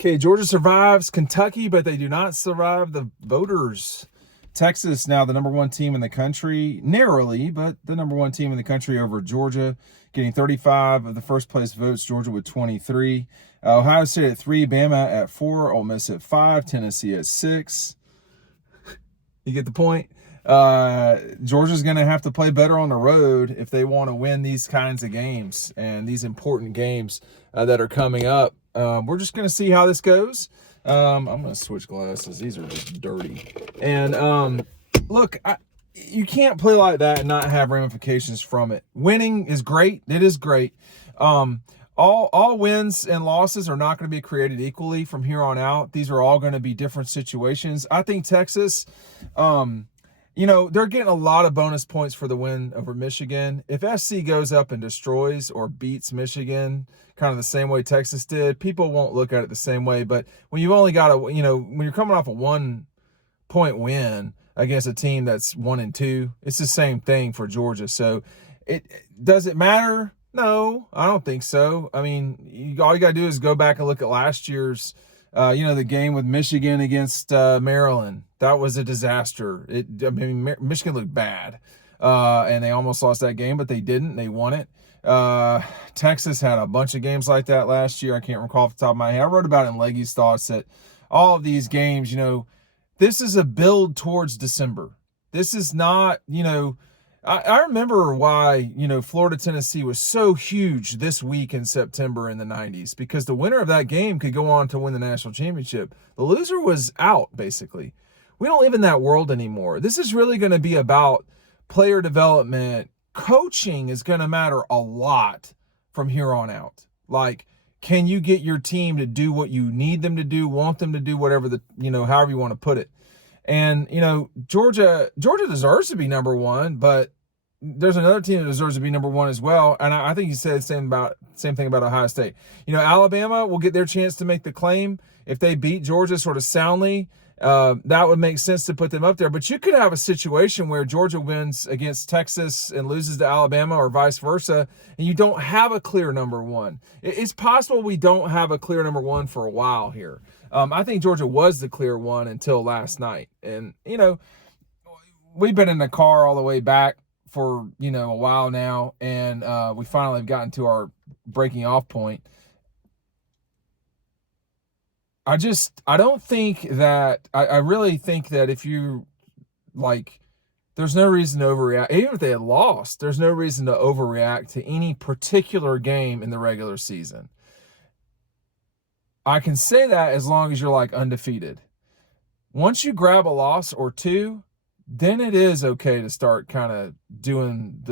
Okay, Georgia survives Kentucky, but they do not survive the voters. Texas, now the number one team in the country, narrowly, but the number one team in the country over Georgia, getting 35 of the first place votes, Georgia with 23. Ohio State at 3, Bama at 4, Ole Miss at 5, Tennessee at 6. You get the point? Georgia's going to have to play better on the road if they want to win these kinds of games and these important games that are coming up. We're just going to see how this goes. I'm going to switch glasses. These are just dirty. And look, you can't play like that and not have ramifications from it. Winning is great. It is great. All wins and losses are not going to be created equally from here on out. These are all going to be different situations. I think Texas, they're getting a lot of bonus points for the win over Michigan. If SC goes up and destroys or beats Michigan kind of the same way Texas did, people won't look at it the same way. But when you've only got when you're coming off a 1-point win against a team that's 1-2, it's the same thing for Georgia. So does it matter? No, I don't think so. I mean, all you got to do is go back and look at last year's, the game with Michigan against Maryland. That was a disaster. Michigan looked bad, and they almost lost that game, but they didn't. They won it. Texas had a bunch of games like that last year. I can't recall off the top of my head. I wrote about it in Leggy's Thoughts that all of these games, this is a build towards December. This is not, I remember why, Florida, Tennessee was so huge this week in September in the 90s, because the winner of that game could go on to win the national championship. The loser was out, basically. We don't live in that world anymore. This is really going to be about player development. Coaching is going to matter a lot from here on out. Like, can you get your team to do what you need them to do, want them to do, whatever however you want to put it. And, Georgia deserves to be number one, but there's another team that deserves to be number one as well. And I think you said the same thing about Ohio State. Alabama will get their chance to make the claim if they beat Georgia sort of soundly. That would make sense to put them up there. But you could have a situation where Georgia wins against Texas and loses to Alabama, or vice versa, and you don't have a clear number one. It's possible we don't have a clear number one for a while here. I think Georgia was the clear one until last night. And, we've been in the car all the way back for, a while now, and we finally have gotten to our breaking off point. I don't think that, I really think that if you, there's no reason to overreact. Even if they had lost, there's no reason to overreact to any particular game in the regular season. I can say that as long as you're undefeated. Once you grab a loss or two, then it is okay to start kind of doing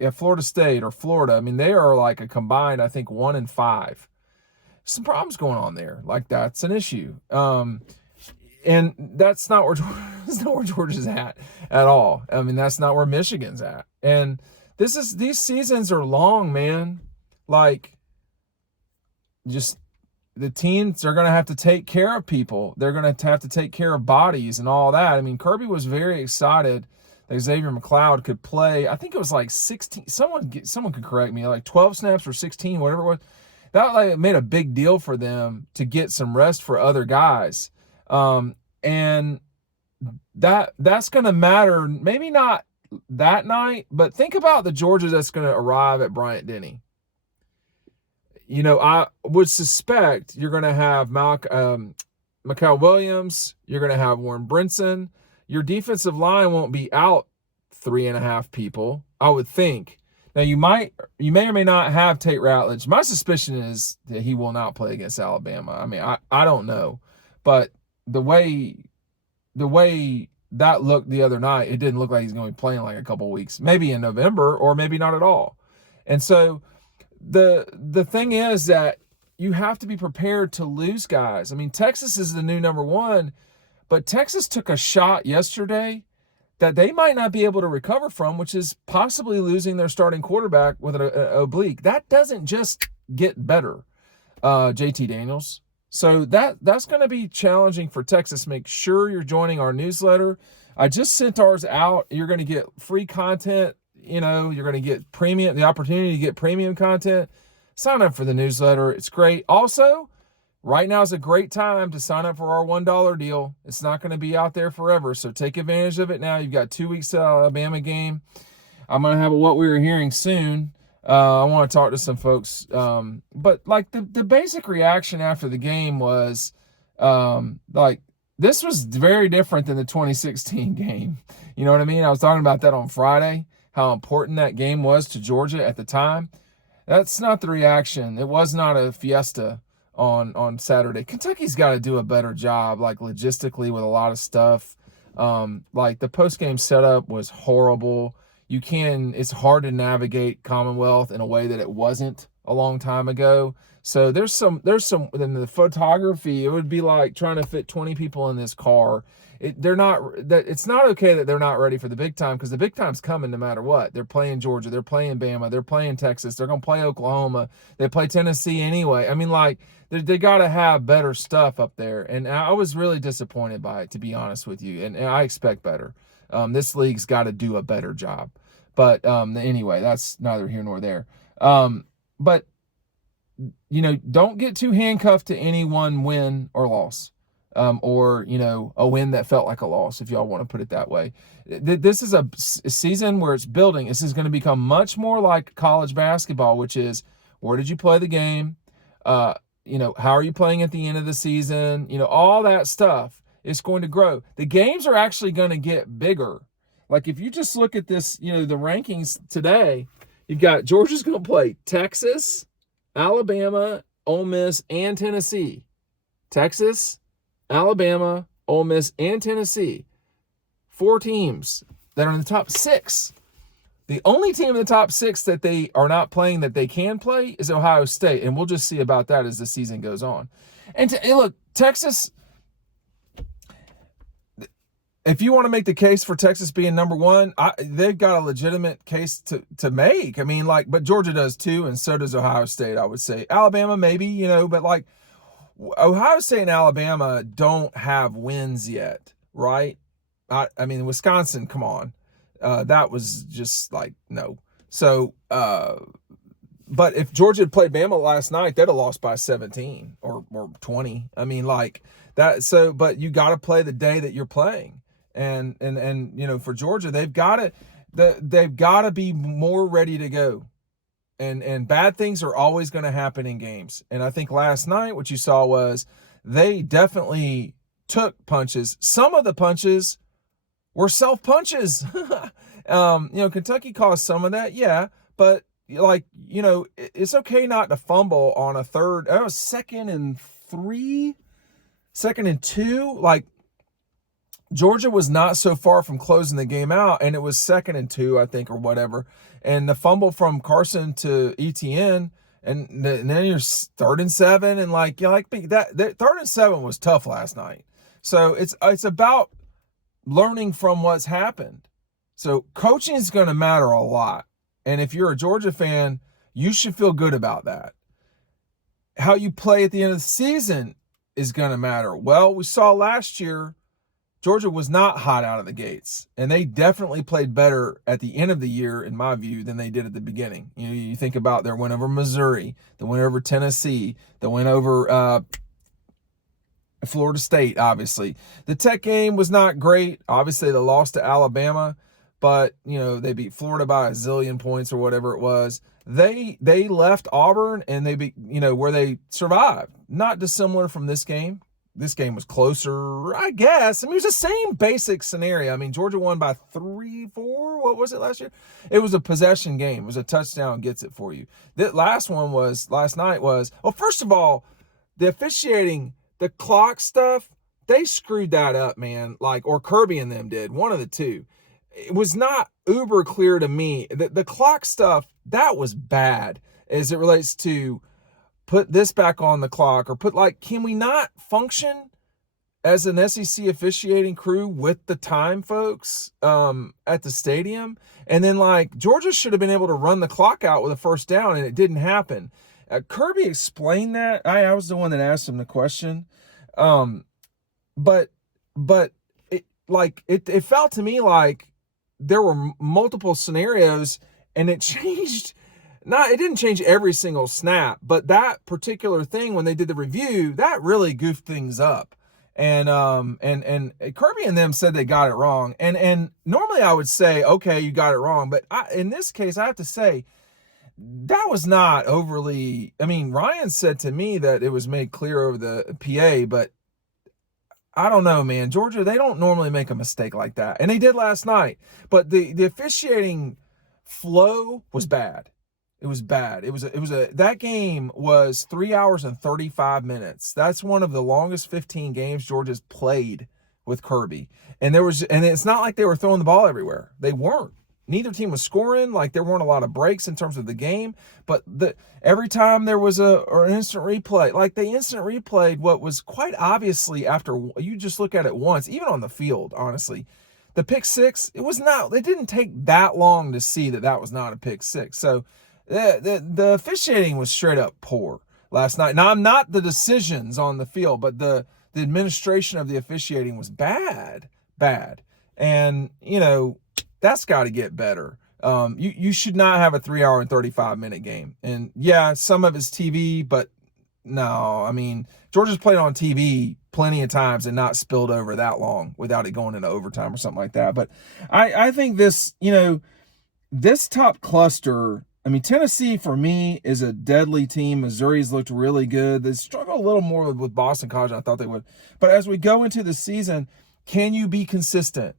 at Florida State or Florida. I mean, they are a combined, I think, 1-5. Some problems going on there. That's an issue. And that's not where Georgia's at all. I mean, that's not where Michigan's at. And these seasons are long, man. Just the teams are going to have to take care of people. They're going to have to take care of bodies and all that. I mean, Kirby was very excited that Xavier McLeod could play. I think it was 16. Someone could correct me. 12 snaps or 16, whatever it was. That made a big deal for them to get some rest for other guys. And that's going to matter. Maybe not that night, but think about the Georgia that's going to arrive at Bryant-Denny. I would suspect you're going to have Mikael Williams. You're going to have Warren Brinson. Your defensive line won't be out 3.5 people, I would think. Now, you may or may not have Tate Ratledge. My suspicion is that he will not play against Alabama. I mean, I don't know. But the way that looked the other night, it didn't look like he's going to be playing a couple of weeks, maybe in November or maybe not at all. And so the thing is that you have to be prepared to lose guys. I mean, Texas is the new number one, but Texas took a shot yesterday that they might not be able to recover from, which is possibly losing their starting quarterback with an oblique. That doesn't just get better, JT Daniels. So that's going to be challenging for Texas. Make sure you're joining our newsletter. I just sent ours out. You're going to get free content. You're going to get the opportunity to get premium content. Sign up for the newsletter. It's great. Also, right now is a great time to sign up for our $1 deal. It's not going to be out there forever, so take advantage of it now. You've got 2 weeks to Alabama game. I'm going to have a what we were hearing soon. I want to talk to some folks. But like the basic reaction after the game was like, this was very different than the 2016 game. You know what I mean? I was talking about that on Friday, how important that game was to Georgia at the time. That's not the reaction. It was not a fiesta on Saturday. Kentucky's got to do a better job, like logistically with a lot of stuff. Like the post-game setup was horrible. It's hard to navigate Commonwealth in a way that it wasn't a long time ago. So there's some in the photography, it would be like trying to fit 20 people in this car. It's not okay that they're not ready for the big time, because the big time's coming no matter what. They're playing Georgia, they're playing Bama, they're playing Texas, they're going to play Oklahoma, they play Tennessee anyway. I mean, like, they got to have better stuff up there. And I was really disappointed by it, to be honest with you. And I expect better. This league's got to do a better job. But anyway, that's neither here nor there. But, you know, don't get too handcuffed to any one win or loss. Or, you know, a win that felt like a loss, if y'all want to put it that way. This is a season where it's building. This is going to become much more like college basketball, which is, where did you play the game? You know, how are you playing at the end of the season? You know, all that stuff is going to grow. The games are actually going to get bigger. Like, if you just look at this, you know, the rankings today, you've got Georgia's going to play Texas, Alabama, Ole Miss, and Tennessee. Texas, Alabama, Ole Miss, and Tennessee. 4 teams that are in the top 6. The only team in the top 6 that they are not playing that they can play is Ohio State, and we'll just see about that as the season goes on. And look, Texas, if you want to make the case for Texas being number 1, they've got a legitimate case to make. I mean, like, but Georgia does too, and so does Ohio State, I would say. Alabama maybe, you know, but like, Ohio State and Alabama don't have wins yet, right? I mean, Wisconsin, come on. That was just like, no. So, but if Georgia had played Bama last night, they'd have lost by 17 or 20. I mean, like that. So, but you got to play the day that you're playing. And, you know, for Georgia, they've got to be more ready to go. And bad things are always going to happen in games. And I think last night what you saw was they definitely took punches. Some of the punches were self-punches. You know, Kentucky caused some of that, yeah. But, like, you know, it's okay not to fumble on a third. That was 2nd and 3, 2nd and 2. Like, Georgia was not so far from closing the game out, and it was 2nd and 2, I think, or whatever. And the fumble from Carson to ETN, and then you're 3rd and 7, and like, you know, like that 3rd and 7 was tough last night. So it's about learning from what's happened. So coaching is going to matter a lot, and if you're a Georgia fan, you should feel good about that. How you play at the end of the season is going to matter. Well, we saw last year, Georgia was not hot out of the gates, and they definitely played better at the end of the year, in my view, than they did at the beginning. You know, you think about their win over Missouri, the win over Tennessee, the win over Florida State, obviously. The Tech game was not great. Obviously, they lost to Alabama, but, you know, they beat Florida by a zillion points or whatever it was. They left Auburn, and where they survived. Not dissimilar from this game. This game was closer, I guess. I mean, it was the same basic scenario. I mean, Georgia won by 3-4. What was it last year? It was a possession game. It was a touchdown gets it for you. The last night was, well, first of all, the officiating, the clock stuff, they screwed that up, man. Like, or Kirby and them did, one of the two. It was not uber clear to me. The clock stuff, that was bad as it relates to put this back on the clock, or can we not function as an SEC officiating crew with the time folks at the stadium? And then, like, Georgia should have been able to run the clock out with a first down, and it didn't happen. Kirby explained that. I was the one that asked him the question. But it felt to me like there were multiple scenarios, and it changed it didn't change every single snap, but that particular thing when they did the review, that really goofed things up. And Kirby and them said they got it wrong. And normally I would say, okay, you got it wrong, but in this case, I have to say that was not overly. I mean, Ryan said to me that it was made clear over the PA, but I don't know, man. Georgia, they don't normally make a mistake like that, and they did last night. But the officiating flow was bad. It was bad. That game was 3 hours and 35 minutes. That's one of the longest 15 games Georgia's played with Kirby. And it's not like they were throwing the ball everywhere. They weren't. Neither team was scoring. Like, there weren't a lot of breaks in terms of the game. But every time there was an instant replay, like they instant replayed what was quite obviously, after you just look at it once, even on the field, honestly, the pick six, it didn't take that long to see that was not a pick six. So the officiating was straight up poor last night. Now, I'm not the decisions on the field, but the administration of the officiating was bad. And, that's got to get better. You should not have a 3 hour and 35 minute game. And yeah, some of it's TV, but no, I mean, Georgia's played on TV plenty of times and not spilled over that long without it going into overtime or something like that. But I think this top cluster, I mean, Tennessee for me is a deadly team. Missouri's looked really good. They struggle a little more with Boston College than I thought they would. But as we go into the season, can you be consistent?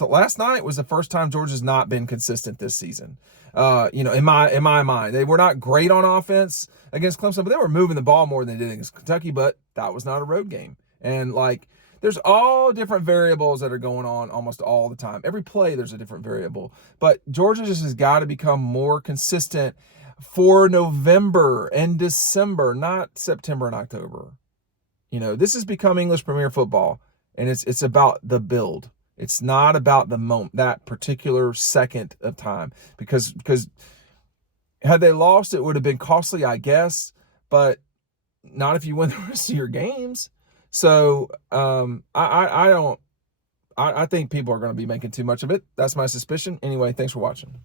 Last night was the first time Georgia's not been consistent this season. In my mind, they were not great on offense against Clemson, but they were moving the ball more than they did against Kentucky. But that was not a road game, and there's all different variables that are going on almost all the time. Every play, there's a different variable. But Georgia just has got to become more consistent for November and December, not September and October. This has become English Premier Football, and it's about the build. It's not about the moment, that particular second of time, because had they lost, it would have been costly, I guess, but not if you win the rest of your games. So I think people are going to be making too much of it. That's my suspicion. Anyway, thanks for watching.